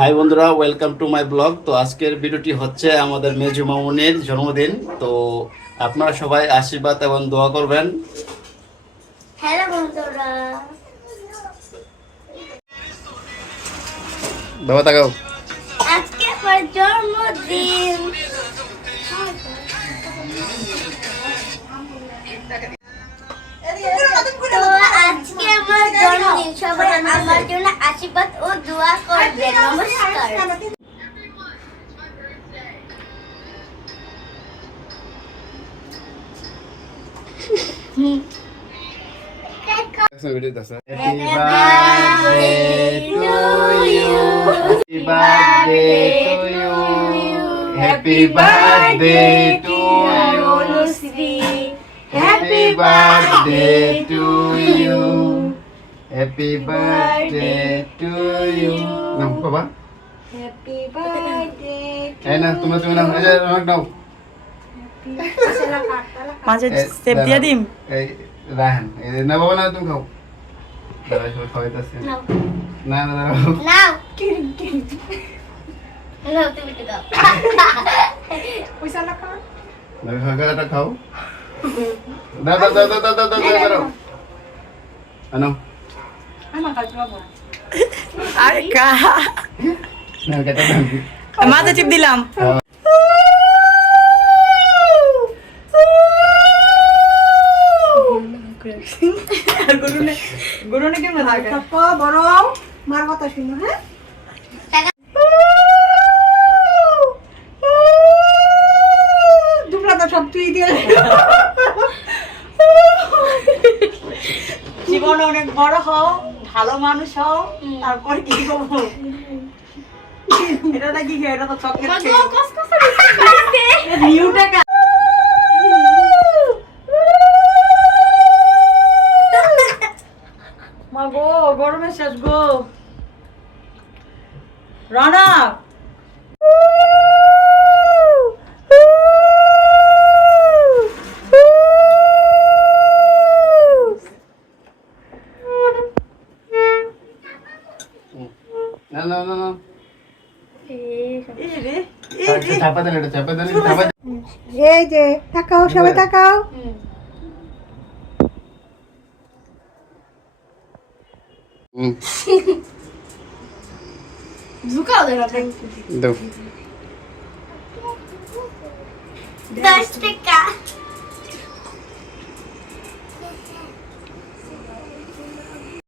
High বন্ধুরা, welcome to my blog. তো আজকের ভিডিওটি হচ্ছে আমাদের মেজু মামুনের জন্মদিন। তো আপনারা সবাই আশীর্বাদ এবং দোয়া করবেন। হ্যালো বন্ধুরা, বাবা তাকাও। আজকে আমার জন্মদিন। তো আজকে আমার জন্মদিন, সবাই আমার জন্য আশীর্বাদ ও দোয়া করবেন। নমস্কার। Happy birthday to you. Happy birthday to you. Happy birthday to you. Happy birthday to you. Happy birthday to you. নাও বাবা। Happy birthday. এই না তুমি না হয়ে যায় নাও। মাঝে সেপ দিয়ে দিম। এই রাহান এই না বাবা না তুমি খাও। দাদা সবাই খাওয়াইতেছে। নাও না না দাও। নাও, কিরিম কিরিম। নাও তুমি তো দাও। পয়সা না খাও। দাদা খাওয়াটা খাও। দাও দাও দাও দাও দাও দাও দাও। আনো। আমার কাছে বাবা। আরে কা। না কেটে দাও। মাঝে টিপ দিলাম। গরুনে কেমন লাগে? তারপর বড় মার কথা শুনো, হ্যাঁ? দুপুরা তো সব তুই দিয়ে জীবনে অনেক বড় হও, ভালো মানুষ হও, তারপর কি করবো? এটা নাকি এটা তো চকলেট নিউ টাকা। মা গো, গরমে শেষ গো। রানা না না না না। রে চাপা দেন এটা চাপা দেন চাপা দেন। এই যে তাকাও, সবাই তাকাও। ঝুঁকাও দেন দাও। 10 টাকা।